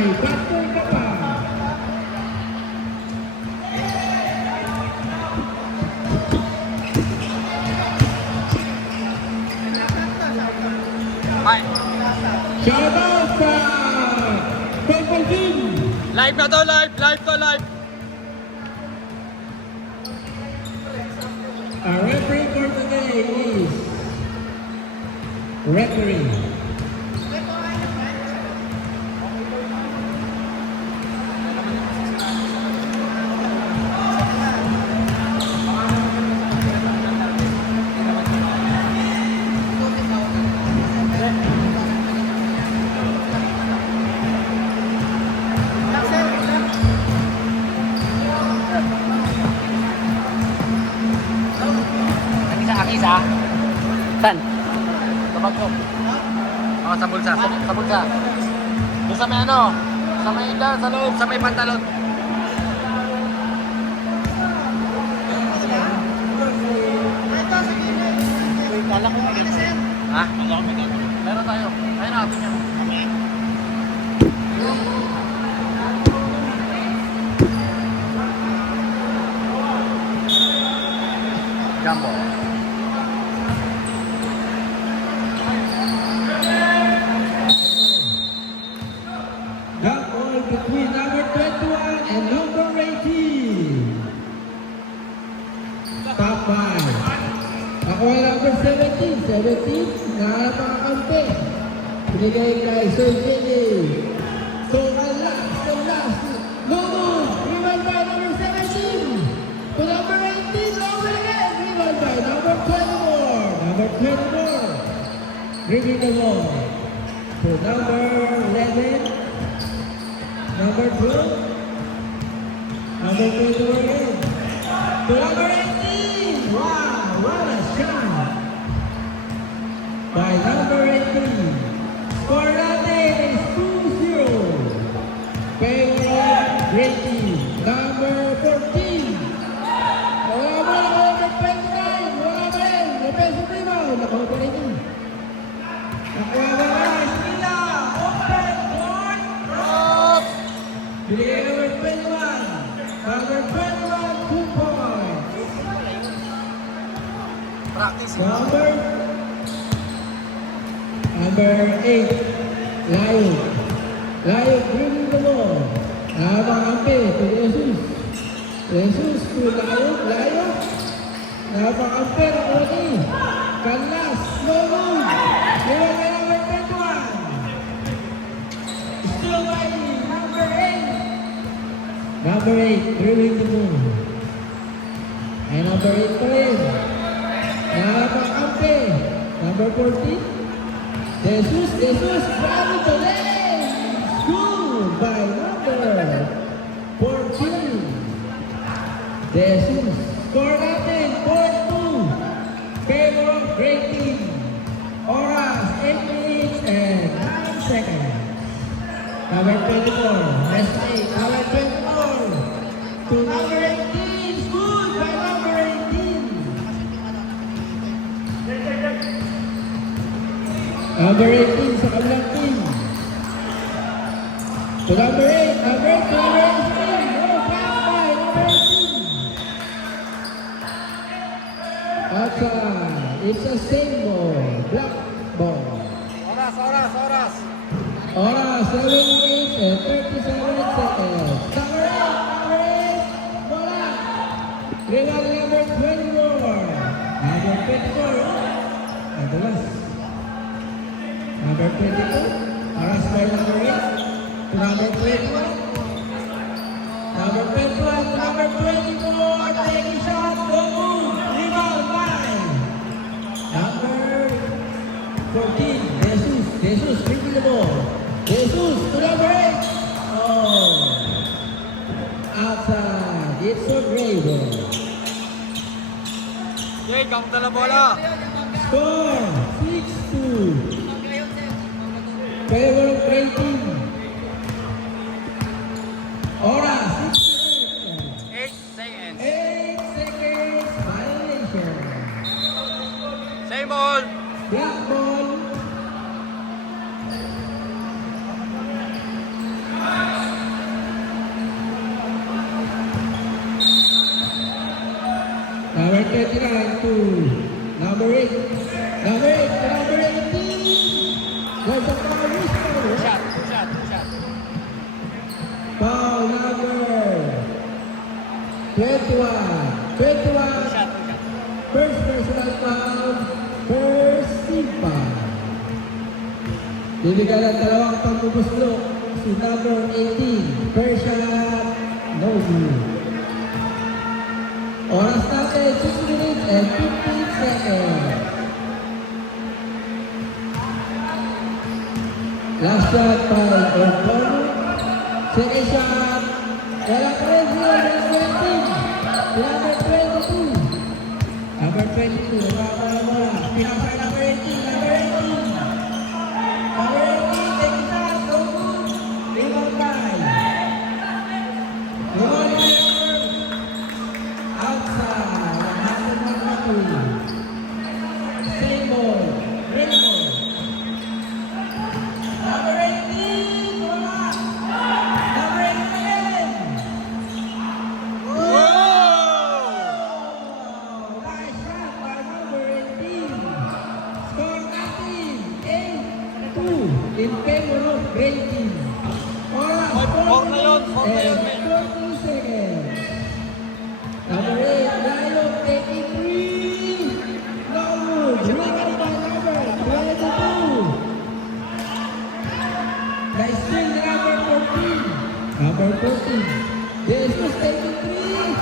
May batter ka pa. Bye. Shout out sa Purple Team. Live na to, live to, live. Our referee for today is referee. Isa? Saan? Sa bag ko. Oh, sa bulsa. Sa bulsa. Doon sa may ano? Sa may dyan, sa loob, sa may pantalon. Ha? Meron tayo. Ayun natin yan. Jumbo. That ball between number 21 and number 18. Top 5. Ako ay number 17. 17. Nakakakampi. Binigay kay Sir Jenny. So, the last. No. Rebound by number 17. To number 18. Long again. Rebound by number 24. Number 24. Bringing the ball to number 11. Number 2, number 21 again, to number 18, wow, what a shot, by number 18, score natin is 2-0, favor of Great Team, number 14, wala mo na number 29, wala ba rin, defensive rebound, nakuha pa rin yun, nakuha ba rin, Snila, open, board, drop, binigay number 21. Number 21, 2 points. Practice. Number 8, Layo. Layo, bringing the ball. Napakampi to Jesus. Jesus to Layo. Napakampi na Oni. Kanlas, no move. Here by number 21. Still by number 8. Number 8, bringing the ball. And number 8 pa rin. Napakampi. Number 14. Jesus, grabe to lane. Good by number 14. Jesus, score natin, 4-2. Favor of Great Team. Oras, 8 minutes and 9 seconds. Number 24, last 8, number 24. To number 18, good by number 18. Number 18 sa kabilang team. To number 8, number 18. No pass by number 18. Outside. It's a same ball. Black ball. Oras. Oras, 7 minutes and 37 seconds. Number 8. Bola. Rebound number 24. Number 24. And the last. Number 22. Oras by number 8. To number 21. Number 21 to number 24. Take a shot. Go move. Rebound by number 14. Jesus, bringing the ball. Jesus to number 8. Oh. Outside. It's a great ball. Jay, count na la bola. Score 6-2. Favor of Great Team. Oras 8 seconds. 8 seconds. Violation. Same ball. Black ball. 29 to number 8. Number 8 to number 18. There's a foul whistle. Shot. Foul number 21. 21. Shot. First personal foul. First team foul. Bibigyan ng dalawang pagbubuslok si number 18. First shot. No good. Oras natin, 6 minutes and 15 seconds. Last shot by Orbono. Second shot. Wala pa rin sila. Number 22. Number 22. Wala. Pinapay number 18. Number 18. Number 18. Take it out. Go good. Rebound by. Rebound by. Outside. Hassan Magmatu. Same ball. Rainbow. Number 18. Wala. Number 18. Wow! Nice shot by number 18. Score natin 8-2 in favor of Great Team. Oras, Four na yun, and men. 40 seconds. Number 8, Lalo, taking 3. No good. Rebound by number 22. Nice swing to number 14. Number 14. Jesus taking 3.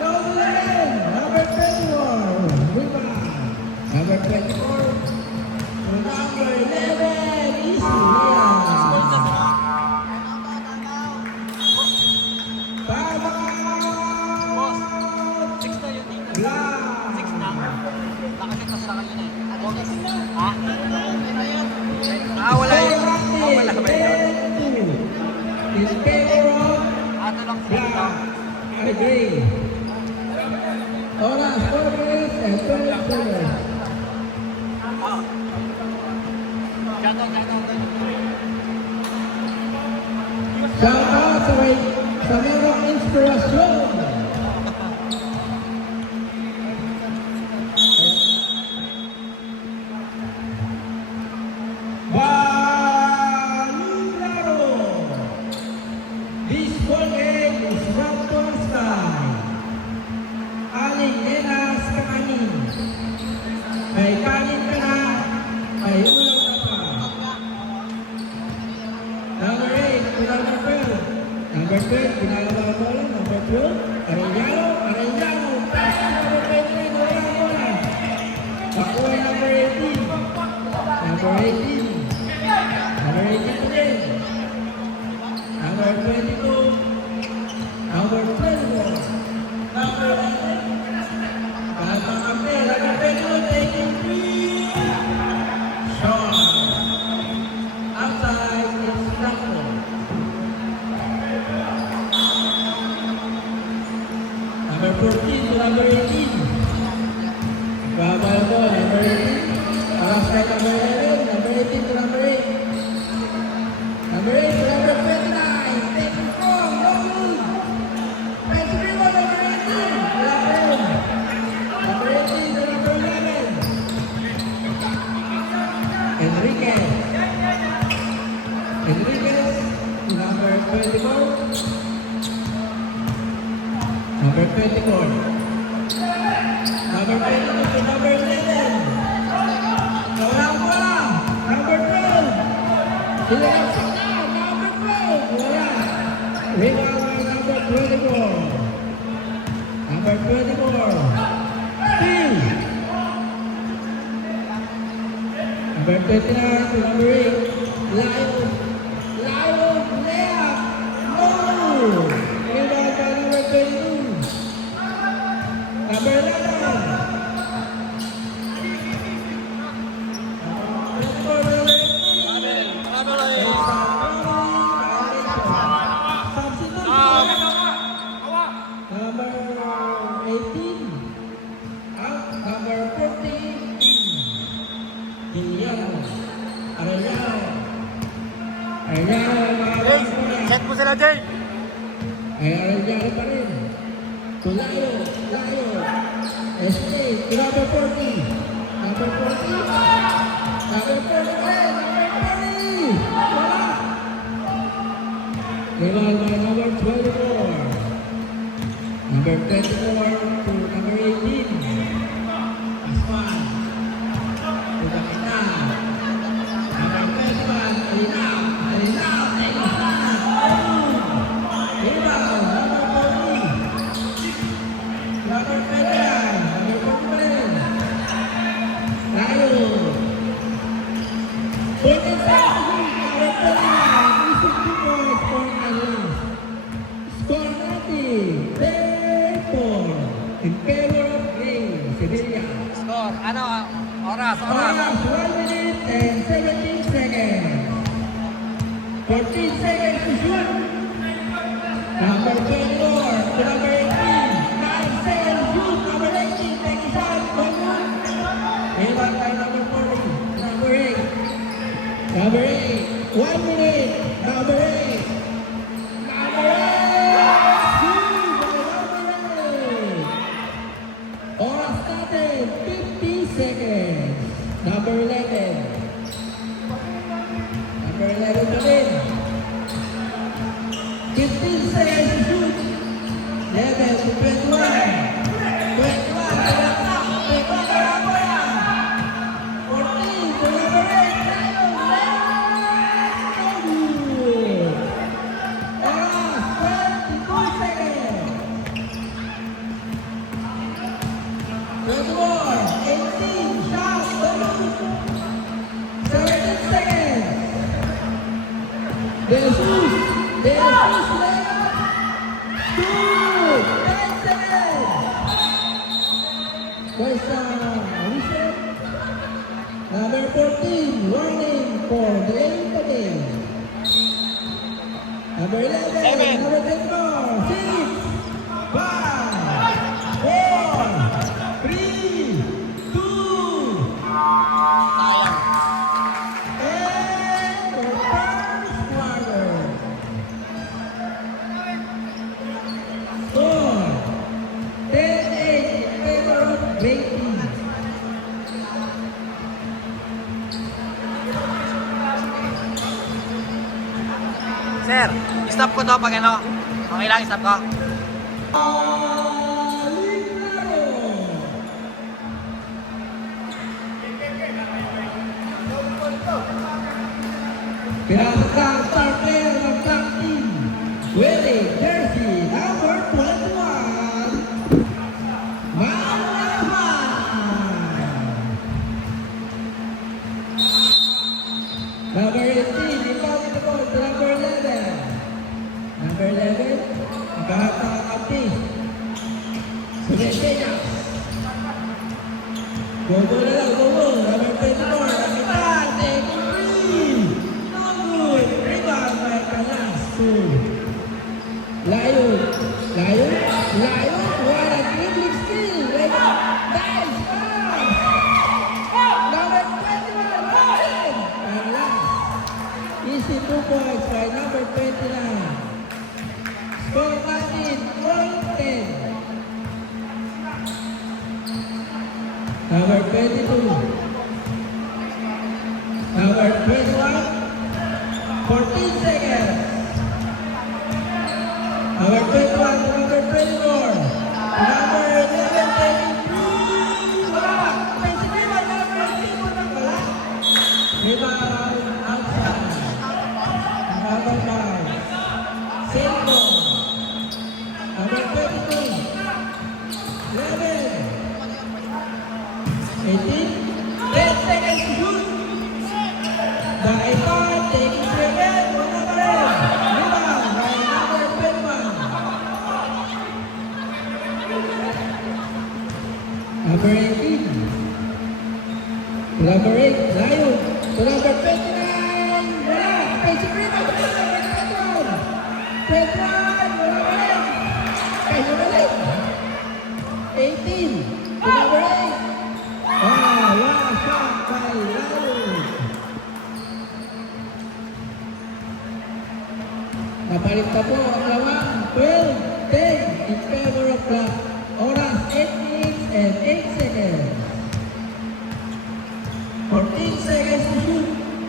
No good again. Number 21. Rebound. Number 24. To number 11. Easy. Yeah. Boss, Timeout. 6 na yun dito. Black. 6 na. Nakasitas na kanina eh. Ha? Wala yun. Wala ba yun? In favor of Ato lang Black. I agree. Oras, 4 minutes and 12 seconds. Shout out sa merong inspirasyon. Baluraro. This ball game is Raptors by Aling Nenas Kakanin. May kanin ka na, may ulam ka pa. Number 8 to number 12. Number 12, pinalaba ang bola. Number 12, Arellano. Pass to number 29, wala ang bola. Pakuha number 18. Number 18. Number 18 again. Number 22. Number 24. Number 11. Pagkakampi, number 22, taking 3. Shot. Outside is Franco. Number 14 to number 18. Babal mo, number 18. Alas kay number 11, number 18 to number 8. Number 8 to number 29. Taking 4, no good. 23 mo, number 18. Wala pa rin. Number 18 to number 11. Enriquez. Enriquez to number 24. Number 24. Number 22 to number 11. Wala ang bola. Number 12. Sila ang sana. Number 12. Wala. Rebound by number 24. Number 24. Steal. Number 29 to number 8. Lion. Layup. No. Rebound by number 22. Number 11. Number 18. Out. Number 14. Guillermo. Arellano. Set mo sila, Jay. Ay Arellano pa rin. To Layo. SK to number 40. Number 40. Number 40 ulit. Number 40. Wala. Rebound by number 24. Number 24 to number 18. Aswan. To the kita. Number 21. Alina. Alina. Alina. Rebound. Number 40. Number 29. Number 41. Layo. 47. Number 39. Isip 2 points for Alas. Score natin. 10-4 in favor of Green. Sevilla. Score. Ano? Oras. Oras, 1 minute and 17 seconds. 14 seconds to shoot. Number 24 to number 18. 9 seconds to shoot. Number 18, take a shot. One more. Rebound by number 40. Number 8. Number 8. 1 minute. Number 8. Number 8. Shoot by number 8. Oras natin, 50 seconds. Number 11. Number 11 pa rin. 15 seconds to shoot. 11 to 21. 21 to Laksa. 21 to Lagoya. 14 to number 8. Layo. Good. Oras, 22 seconds. 24, 18, shot, 17 seconds. Jesus, layup. 2, 10 seconds. Questa whistle. Number 14, warning for delaying the game. Number 11, Seven. number 10 more. 6, 5, 4, 3, 2, Sayang. and the first quarter. Score 10-8 in favor of Great East. Sir, stop ko to pag ano. Okay lang, stop ko. Alignado. Pinasok star player ng Black Team, wearing jersey number 21, Malaman. Number 18, ipawin na po to number 11. Number 11, nagkahat ng kapis. Sunesenya. Gogo na lang, gogo. Number 24, Kapitan, taking three. No good. Rebound by Calas. Layo. Layo. Layo. What a dribbling skill. Nice pass. Number 21, Martin. Calas. Easy 2 points by number 29. Score natin, 4-10. Number 22. Number 21. 14 seconds. Number 21 to number 24. Number 11 taking three. Wala. Offensive rebound. Number 18 mo na wala. Rebound outside. Number 5. Silco. Number 22. 11. 18. 10 seconds to shoot. The Ipar taking 7. Wala pa rin. Rebound by number 21. Number 18. To number 8. Layo. To number 29. Wala. Offensive rebound. To number 21. 21. Wala pa rin. Kaya ulit. 18. To number 8. Wala shot by Layo. Napalit na po ang lawang 12-10 in favor of Black. Oras 8 minutes and 8 seconds. 14 seconds to shoot.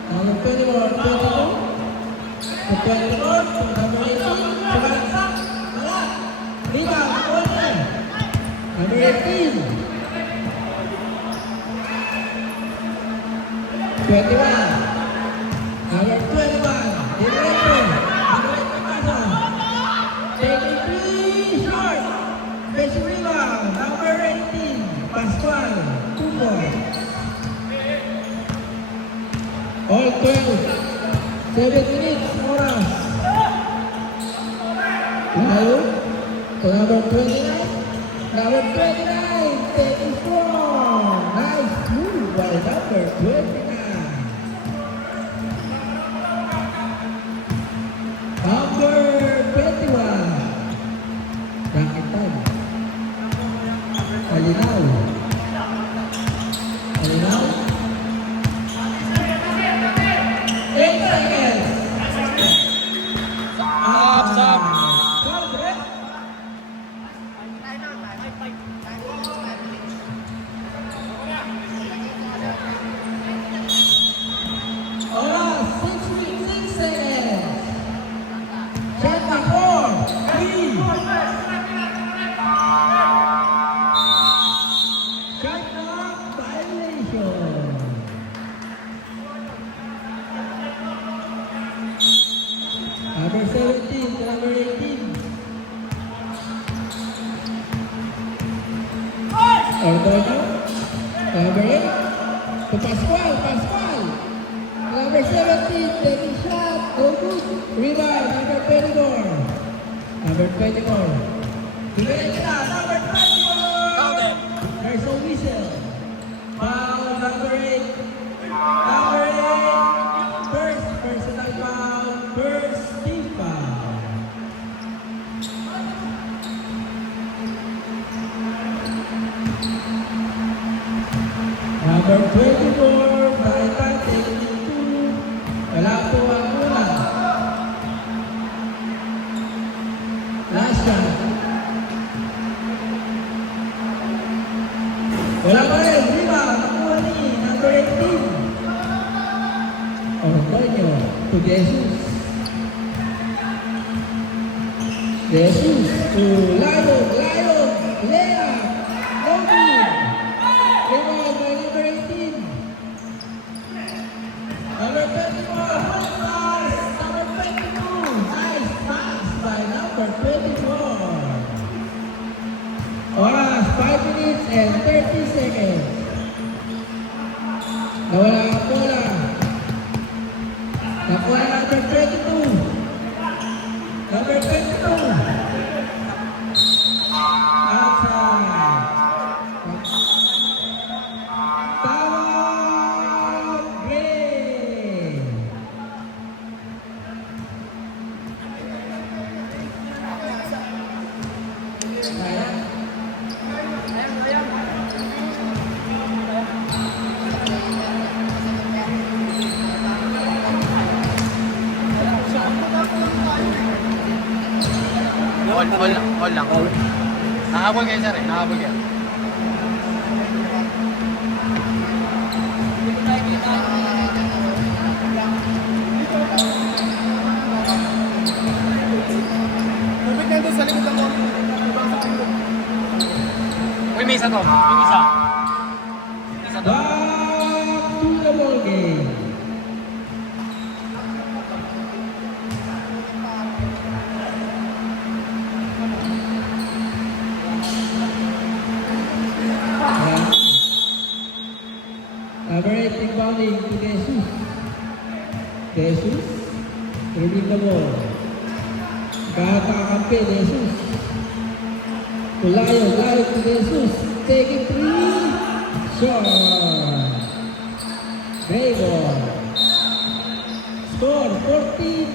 Number 21, 22. To 24, to number 18. Sumalaksak. Malak. Rebound, corner. Number 18. 21. Number 21. Director. Director Pasa. Taking 3 short. Special rebound. Number 18. Pascual. 2 points. All 12. 7 minutes. Oras. Lalu. To number 29. Number 29. Taking 4. Nice move by number 29. Number 21. Rakitan. Alinaw. Alinaw. 8 seconds. Stop. Correct. Oras, 6 seconds. Check the 4, 3. Shot clock violation. Number 17 to number 18. Ordonio. Number 8. To Pascual. Number 17, taking shot. No good. Rebound. Number 24. Number 24. Derecha. Number 24. There's no whistle. Foul. Number 8. Number 8. First personal foul. First team foul. Number 24, Brighton, taking 2. Wala po ang una. Last shot. Wala pa rin. Rebound. Nakuha ni number 18. Ordonio to Jesus. Jesus to Lion. Lea. No good. Rebound by number 18. Number 24, good pass. Number 22, nice pass by number 24. Oras, 5 minutes and 30 seconds. Nawala ang bola. Nakuha number 22. Number 22. Outside. Tawag Gray. Kaya? All lang. Nakahabol kayo sir eh. Nakahabol kayo. Lupit na doon sa likod ng mga. Uy, may isa to. Yung isa. Isa to. Back to the ball game. Number 8 rebounding to Jesus. Jesus, dribbling the ball. Kakakampi, Jesus. To Lion to Jesus. Taking 3. Shot. Great ball. Score 14.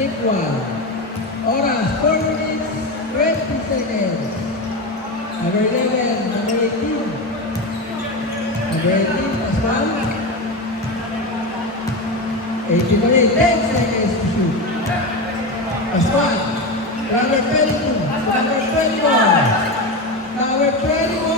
Tip 1. Oras 4 minutes 20 seconds. Number 11, number 18. Number 18 as well. 18 pa rin. 10 seconds to shoot. As well. Number 22. Number 21. Number 21.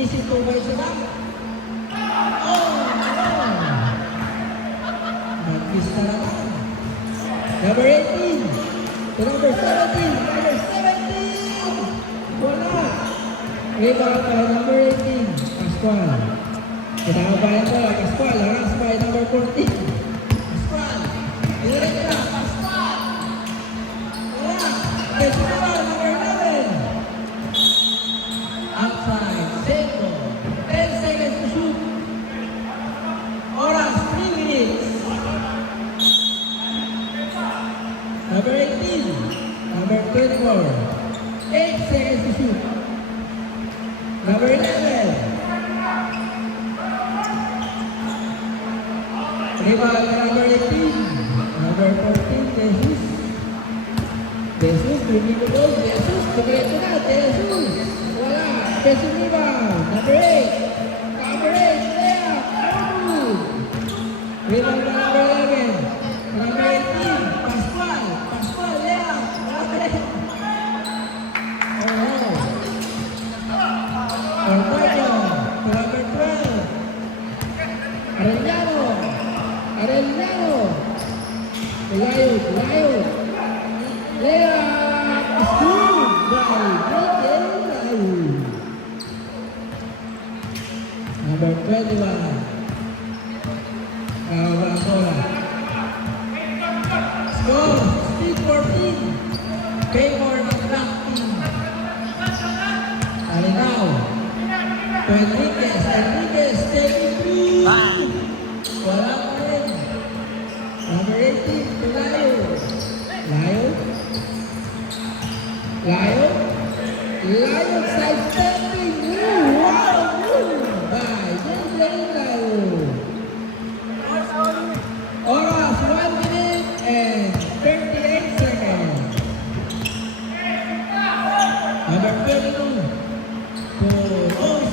Finishing two by sila. Oh! Nag-miss na naman. Number 18. To number 17. Number 17. Wala. Rebound by number 18. Pascual. Kinabayan ko. Pascual. Harass by number 14. Pascual. Direct na. Pascual. Wala. Pascual. Number 11. Outside. Seko. 10 seconds to shoot. Oras. 3 minutes. Number 18. Number 24. 8 seconds to shoot. Number 11. Rebound number 18. Number 14. Jesus. Jesus. Lumino. Jesus. Kumpleto na. Jesus. Wala. Special rebound. Number 8. Number 8. Layup. Good. Rebound number 11. Number 18. Pascual. Pascual. Layup. Number 8. Oh. Ormayo. Number 12. Arellano. Arellano. Layup. Layup. Layup. Good. By Miguel Layup. Number 21. Bola. Score. Speed 14. Favor ng black team. Alinaw. Enriquez. Enriquez. Taking three. Wala pa rin. Number 18. To Layo. Layo. Layo. Layo side stepping. Wow. By J.J. Layo. Oras 1 minute and 38 seconds. Number 22.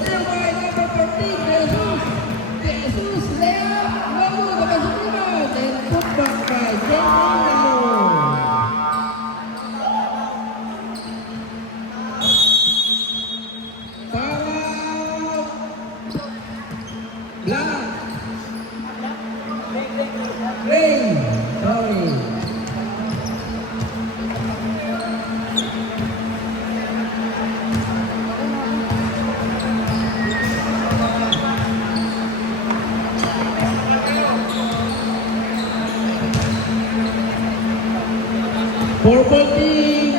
Still by number 14. Jesus. Jesus. Layup. Lago. Defensive rebound. And put back by J.J. Layo. Foul. Black. Ray. Sorry. Purple team.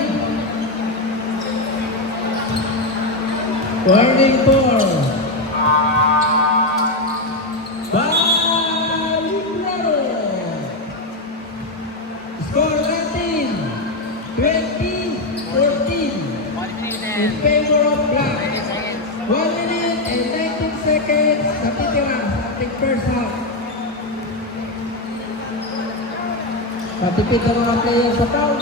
Warning for Balibrado. Score 19, 20-14 in favor of Black. 1 minute and 19 seconds natitira sa ating first half. Patipid ang mga players sa foul.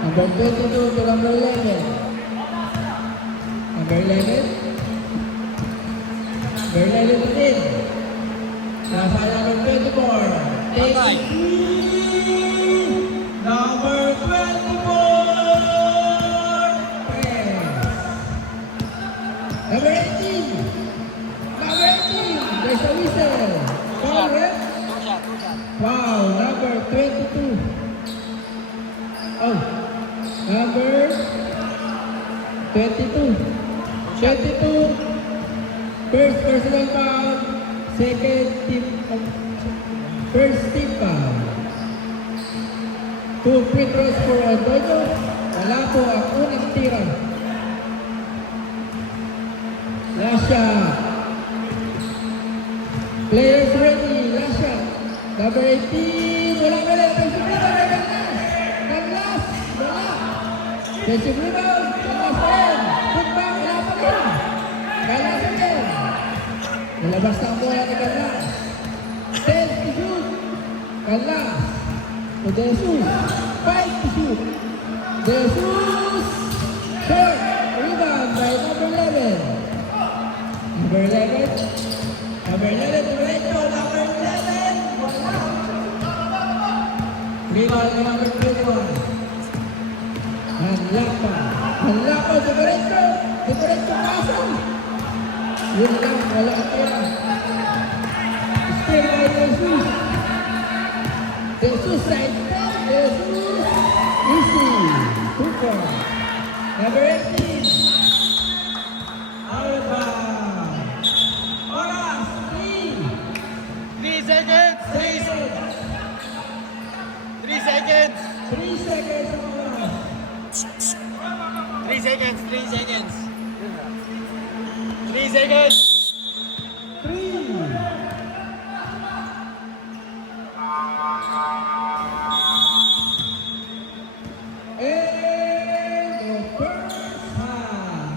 Number 22 to number 11. Number 11. Number 11 din. Nasa number 24. Take three. Number 24. Press. Number 18. Number 18. There's a whistle. Foul, ref. Wow, number 22. Oh, number 22. 22. First personal foul. Second team. First team foul. 2 free throws for Antonio. Wala po ang unang tira. Last shot. Players ready. Last shot. Number 18. Wala. Defensive rebound. Naglas. Wala. Defensive rebound. Naglas pa rin. Put back. Wala pa rin. Naglas again. Nalabas na ang bola ni Naglas. 10 to shoot. Naglas. To Jesus. 5 to shoot. Jesus. Short. Rebound by number 11. Number 11. Number 11. Diretso. Number 11. Wala. Rebound by number 21. Hanlapa. Hanlapa sa diretso. Diretso pasang. Yun lang, wala ka tira. Still by Jesus. Jesus right there. Jesus. Easy. Super. Number 18. Alba. Oras. 3 seconds! 3 seconds. 3 seconds! 3 seconds ang oras. 3 seconds! 3 seconds! 3 seconds! 3. And the first half.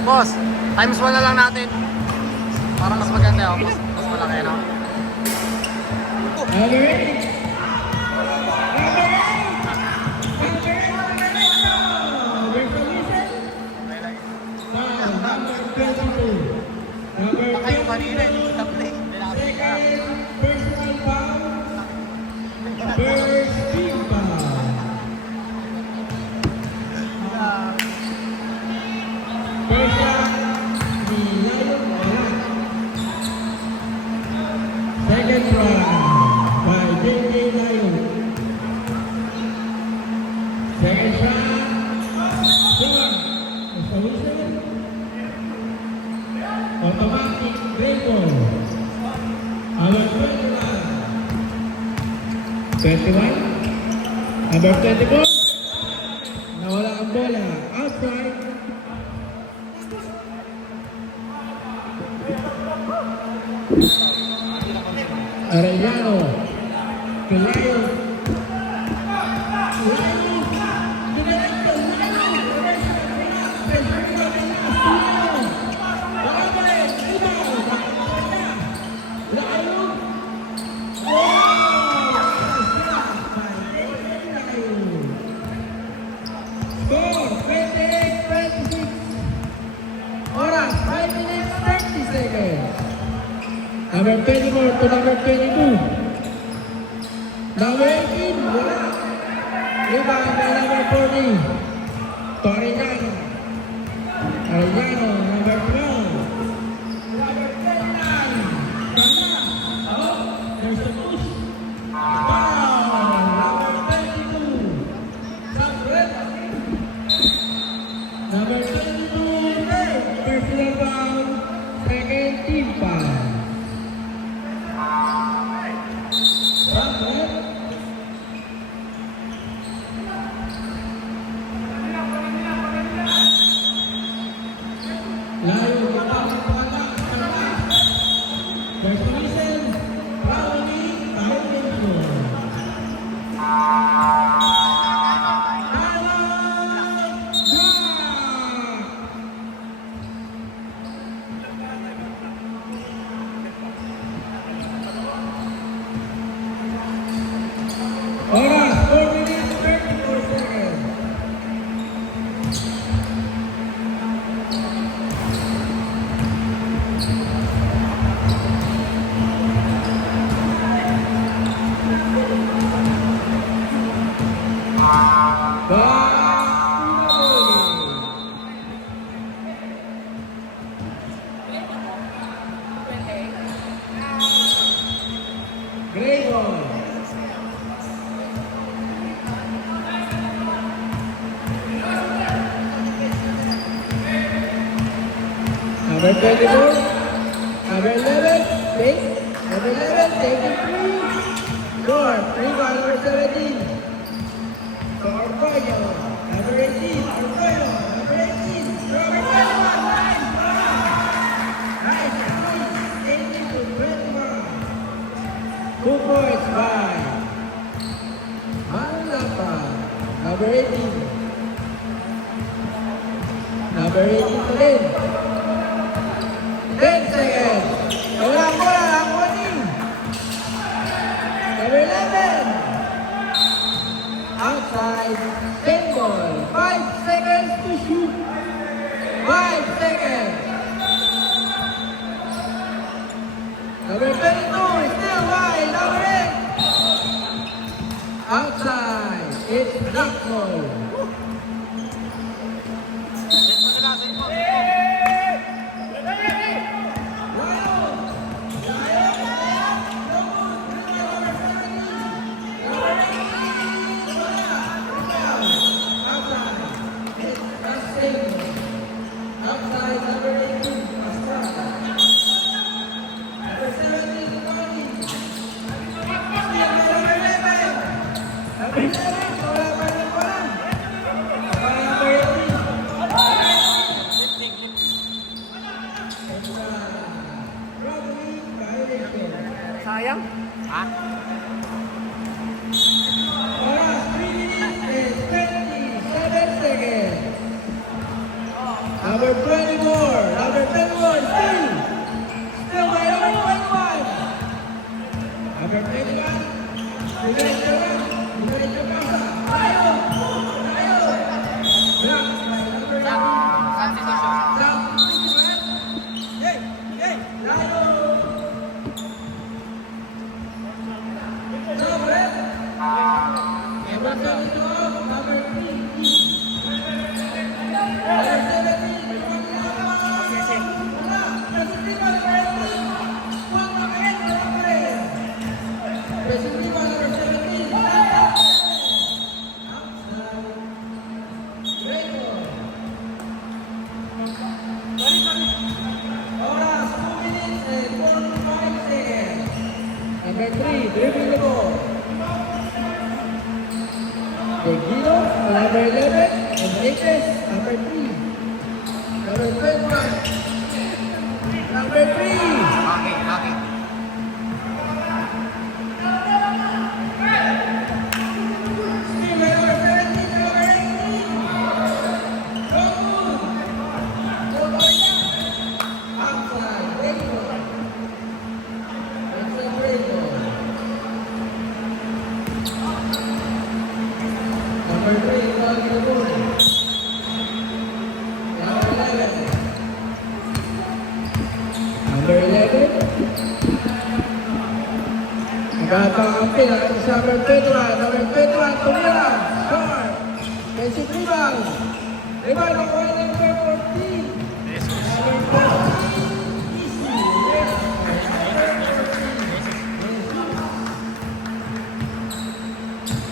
Boss, times 1 na lang natin. Para mas maganda, oh. Mas malaki, no? Number 8. Baka yung kanina, hindi kita play. Personal foul. First team foul. First shot, ni Lion wala. Second round by JJ Lion. Second shot, shot. Mr. Wilson. Automatic rainbow. Our 21. Number 24. Nawala ang bola. Outside. Arellano. Pelayo. Score 28-26. Oras 5 minutes 30 seconds. Number 24 to number 22. Number 18, wala. Rebound by number 40. Torrellano. Arellano, number 12. Number 29. Oh, there's a push. Foul. Number 22. Sabrina. Number 22, personal foul. Second team foul. Layo pala. First position, Brownie Tayo. Oras 4 minutes 34 seconds. Great ball. Number 24, number 11, take, number 11, taking 3, score, 3 by number 17, so Arpaio, number 18, Arpaio, number 18, number 21, nice, nice, 18 to 21, 2 points by Manlapa, number 18, number 18 to Lynn. 10 seconds. Wala bola, ang winning. Number 11. outside, 10 ball, 5 seconds to shoot. 5 seconds. Number 22 is still wide, number 8. Outside, it's black ball. Outside, number 18, Estrada. Number 17, Tony. Number 11. Number 11, wala pa rin wala. Number 18. Robbery violation. Sayang. Ha? Oras, 3 minutes and 27 seconds. Number 24, number 21, still by number 21. Number 21, diretso pasa. Tayo! Block by number 18. Saan decision? Block 21. Tayo! No, red. Number 22, number 3. Number 17. Number 3, dribbling the ball. Seguido, number 11, Enriquez, number 3. Number 21, number 3. Bakit? Bakit? Still by number 17, number 18. Go move. Go Korea. Outside, baseball. It's a baseball. Number 3, calling the ball. Number 11. Number 11. Nagkakampi na sa number 21. Number 21, tumira. Score. Basic rebound. Rebound ako ay number 14. Number 14. Easy.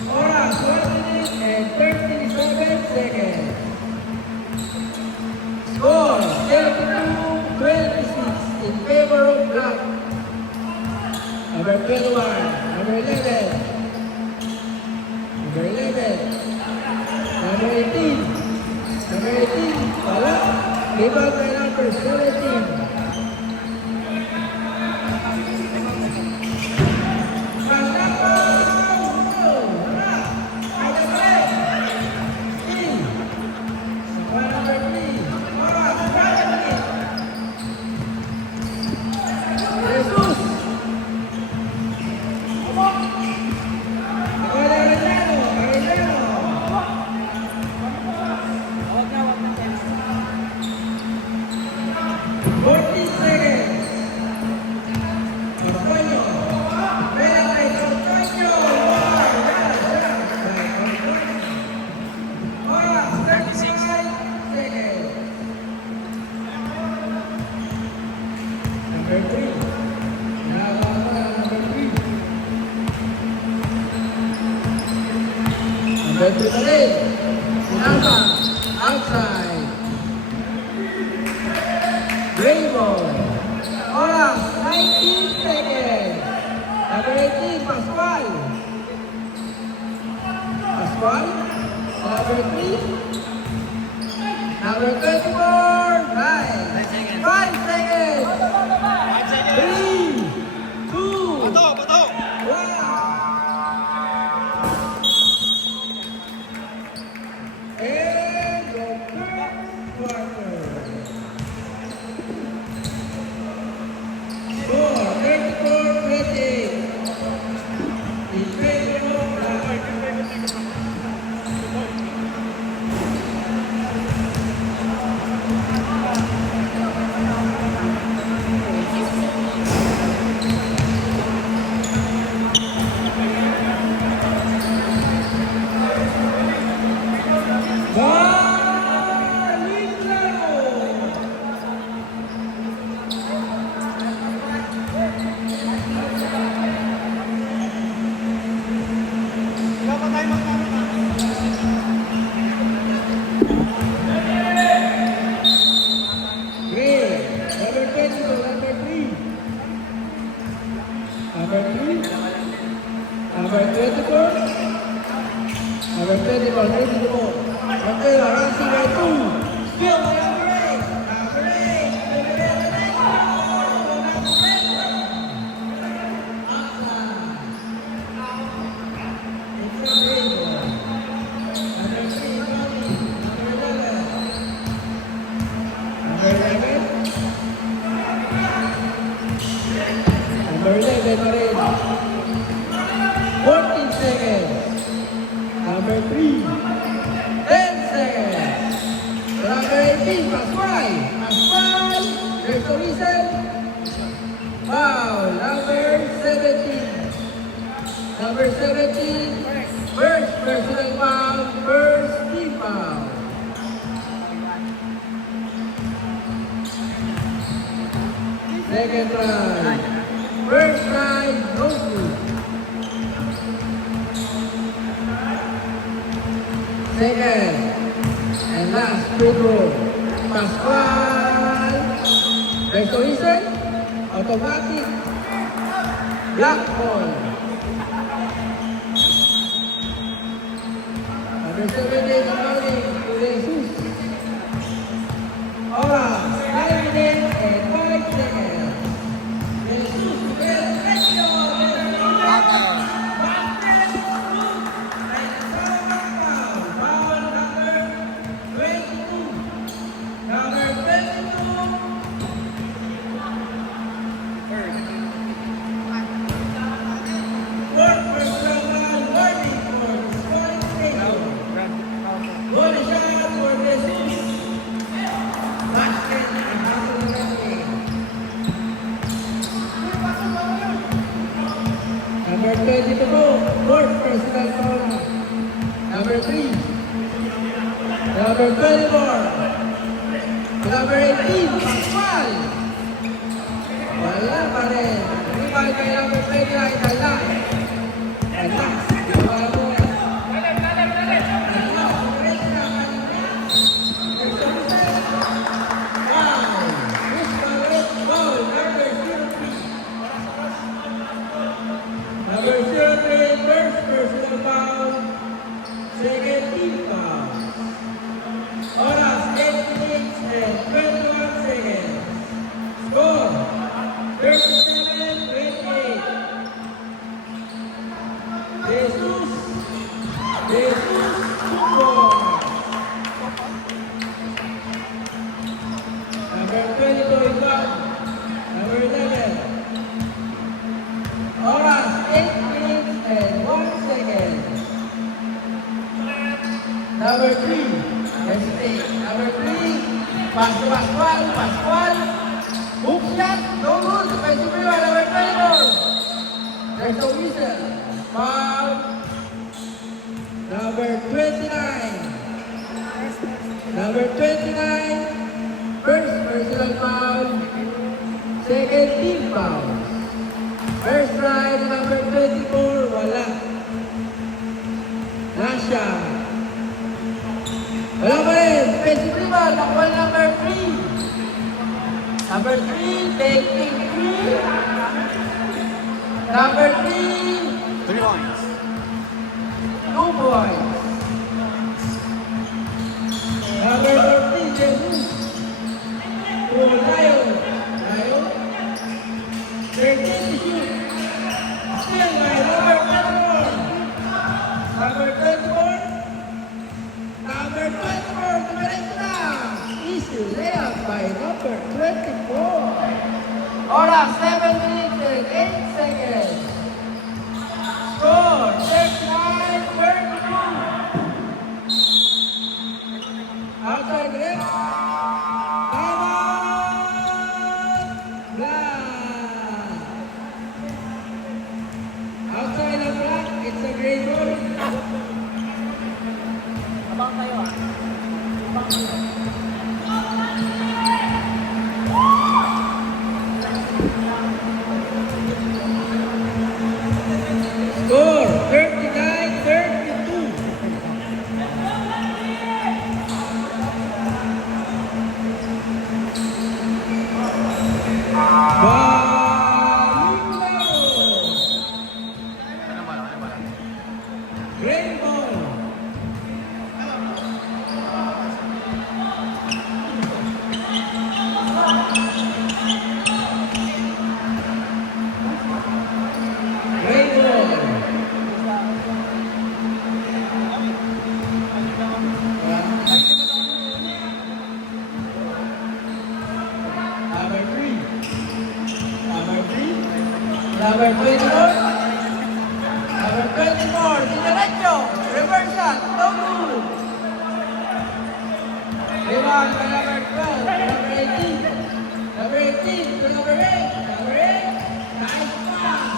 Oras, 1 minute and 37 seconds. Score, 32-26 in favor of black. Number 21, number 11. Number 11. Number 18. Number 18, wala. Rebound by number 17. Number 3, Sinama, outside. Raymond, oras, 19 seconds. Number 18, Pascual. Pascual, number 3. Number 24, 5 seconds. 3, 2, Bato! 1. And the third quarter. Score 34-28. In favor of Black. Green. Number 20 to number 3. Number 3. Number 24. Number 24, ready to go. Okay, Racing by 2. Skill by number 8. Number 8. Number 11 pa rin. 14 seconds. Number 3. 10 seconds. Number 18, Pascual. Pascual. There's the reason. Foul. Number 17. Number 17. First personal foul. First team foul. Second try. First try, no good. Second and last free throw. Pascual. There's the reason. Automatic. Black ball. Number 17, accounting to Jesus. Oras, 9 minutes and 5 seconds. Jesus, let's go. Number 20 to go. Fourth personal foul. Number 3. Number 24. Number 18. Pascual. Wala pa rin. Rebound kay number 29. Tala. Tala. Gawa mo. Number 03, first personal foul, second team foul. Oras, 8 minutes and 21 seconds. Score, 37-28. Jesus, score. Number 22 is out. Number 11. Oras, 8 minutes and 1 second. Number 3, hesitate. Number 3, Pascual. Hook shot, no good. Defensive rebound, number 24. There's no whistle. Foul. Number 29. Number 29, first personal foul, second team foul. First try, number 24, wala. Nasha. Wala pa rin. Defensive rebound, nakuha number 3. Number 3, taking 3. Number 3, 3 points. 2 points. Number 14, Jesus. Oh, Lion. 13 to shoot. Still by number 24. Number 24. Number 24, diretso na. Easy layup by number 24. Oras, 7 minutes and 8 seconds. Score, 39-32. Outside the rim. Outside the black, it's a green ball. Abang tayo ah. Abang tayo. Green ball. Green ball. Number 3. Number 3. Number 24. Number 24. Diretso. Reversal. No good. Rebound by number 12. Number 18. Number 18 to number 8. Number 8. Nice pass.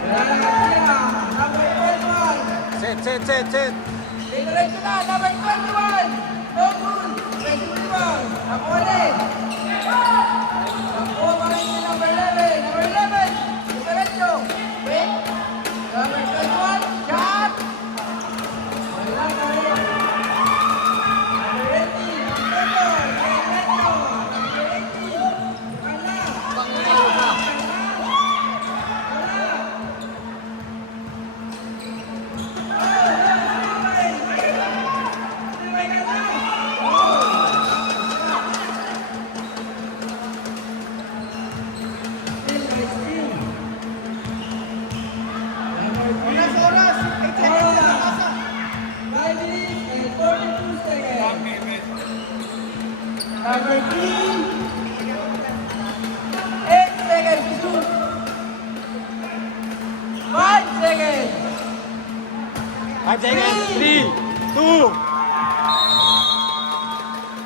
Wala na kaya. Number 21. Set. Diretso na. Number 21. No good. 21. Ako ulit. Nakuha pa rin yung number 11. Number 11. Diretso. Wait. Number 21. Shot. Wala na rin. Number 18. Diretso. Number 18. Wala. Wala. Oras, oras! 8 seconds na nakasa! 5 minutes and 42 seconds. Number 3. 8 seconds to shoot. 5 seconds. 5 seconds. 3, 2.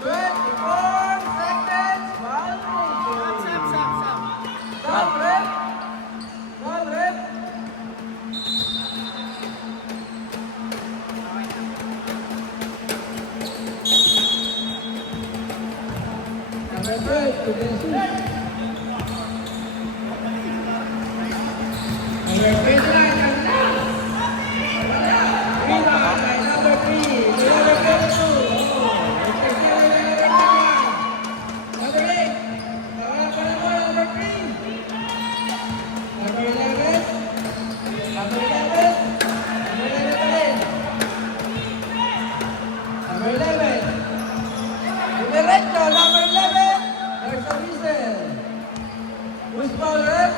24 seconds. Violation. Stop rep. Stop rep. Number 12 to the shoot. Number 29 and now. Rebound by number 3 to number 22. Oh, it's a seven by number 8. Nawala pa na mo, number 3. Number 11. Number 11. Number 11 pa rin. Number 11. Diretso, number 11. There's a whistle. Who's foul, ref?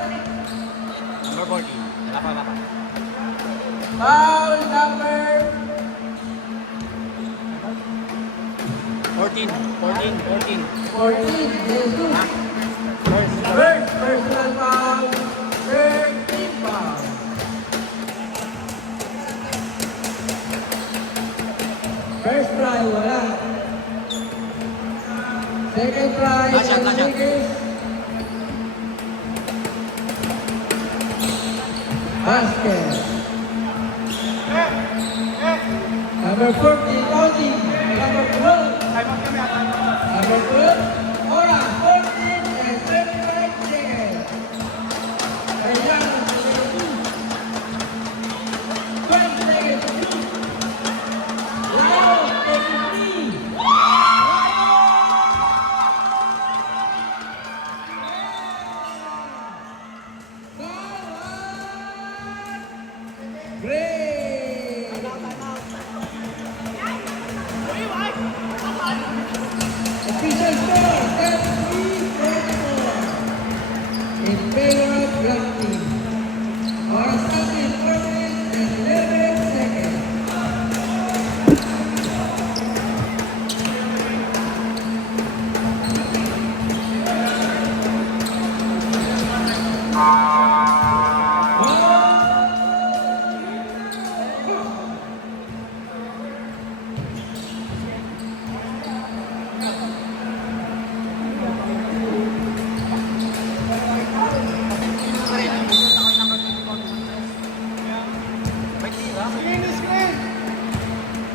Number 14. Wala pa. Foul number 14. 14. Jesus. First personal foul. Third team foul. First try, wala. Second try, Last shot. Lakers. Basket. Number 14, Odi. Number 12. Number 12. Ora, 14 and 35 seconds. Kailangan sa 12 seconds to shoot. Laro, 33. Great! Official score, 33-34 in favor of Black Team. Oras natin, 4 minutes and 11 seconds.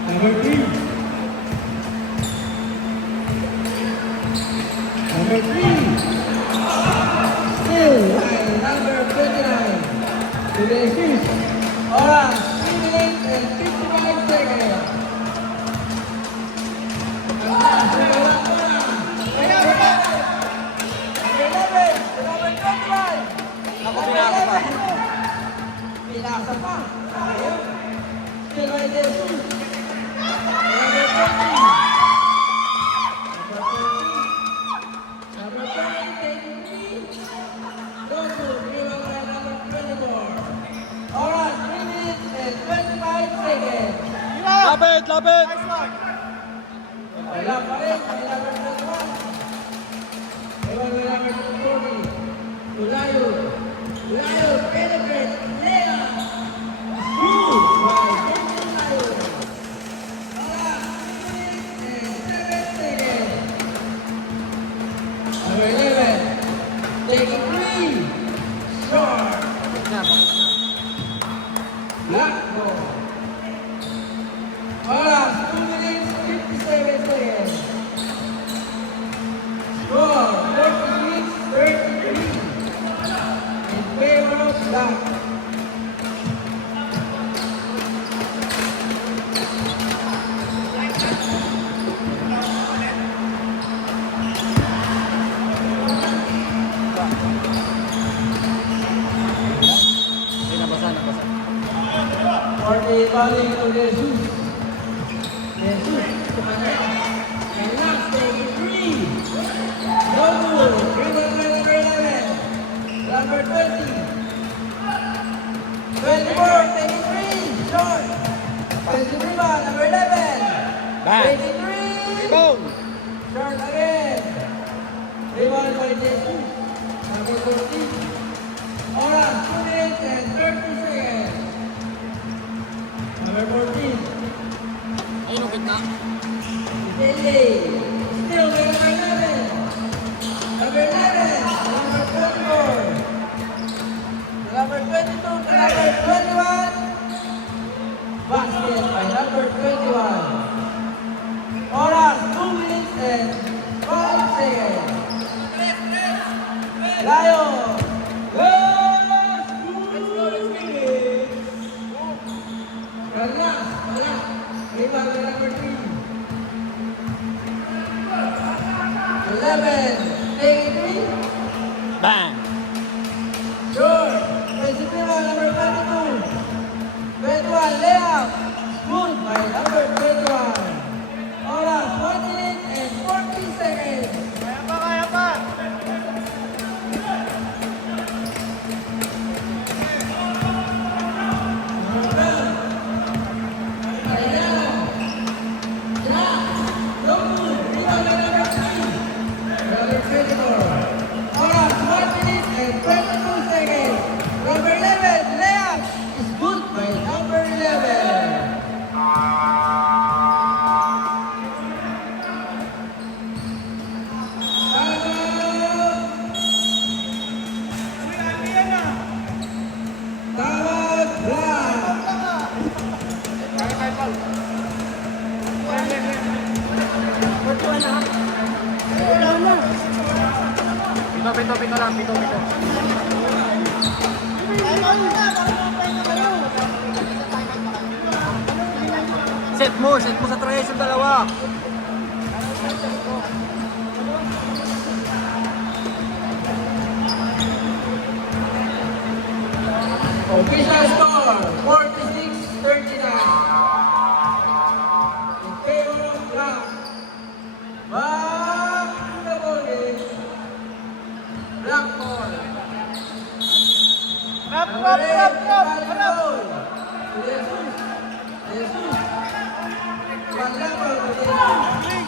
Number 3. Number 3. Still by number 29. To the assist. Oras, 3 minutes and 55 seconds. Number 11. Number 21. Ako, pinako pa. Pinako Pasa pa. Ayaw. Still right there, Jesus. Number 20. Number 20, taking three. Don't move. Rebound by number 24. Alright, 3 minutes and 25 seconds. Lapit, lapit! Nice one. Wala pa rin, may number 21. Ewan may number 240. Tulayo. Tulayo, penetrate, Lea. Smooth by Tulayo. Wala, 3 minutes and 7 seconds. Number 11. Taking 3. Short. Bakit na, bakit na. Black ball. Oras, 2 minutes, 57 seconds. Score, 46-33. In favor of Black. Ay, nabasa, nabasa. 40 bowling to Jesus. Jesus, kumanya. And last, 33. No good. Rebound by number 11. Number 20. 24, 33. Short. 23 ball, number 11. Bang. 23. Rebound! Short again. Rebound by Jesus. Number 14. Oras, 2 minutes and 30 seconds. Number 14. Ay, nung gitna. Dele. Still number 11. Number 11. Number 24. Number 22 to number 21. Basket by number 21. Oras, 2 minutes and 5 seconds. Layo. Wala. Rebound by number 3. 11. Take 3. Bang! Sure. 23 by number 22. 21. Layup. Smooth by number 21. Oras, 1 minute and 40 seconds. Kaya pa, kaya pa. Pito lang, pito. Set mo sa tres yung dalawa. Official score, 46-39. In favor of Black. Back to the ball game. Black ball. Rap. Jesus. Panlaban, Jesus.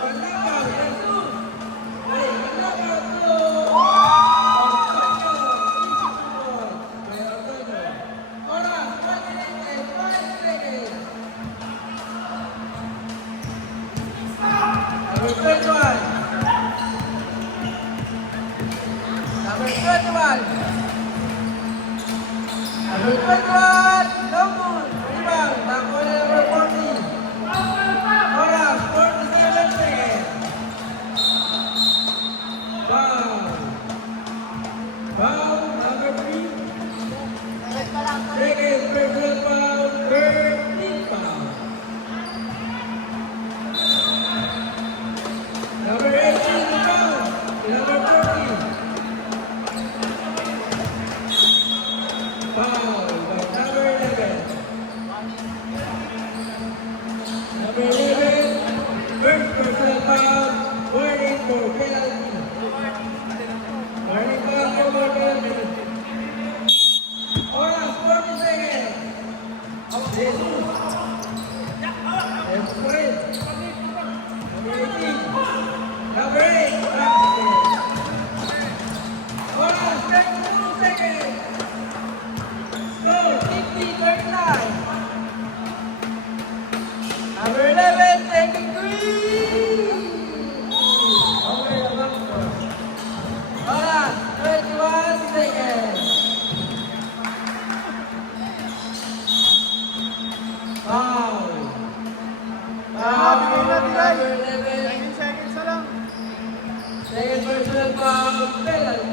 Panlaban, Jesus. Hey, panlaban to. Oras, 1 minute and 5 seconds. Number 21. Number 21. Number 21. No good. Rebound. Nakuha na number 40. Oras, 47 seconds. Foul. Foul, number 3. Second personal foul, 13 foul. Number 18, foul. Number 14. Foul. Jesus. Efren. Number 8, basket. Oras, 32 seconds. Score, 50-39. Number 11, taking three. Okay, naman po. Oras, 21 seconds. Foul. Foul, number 11. 19 seconds na lang. Second personal foul, penalty.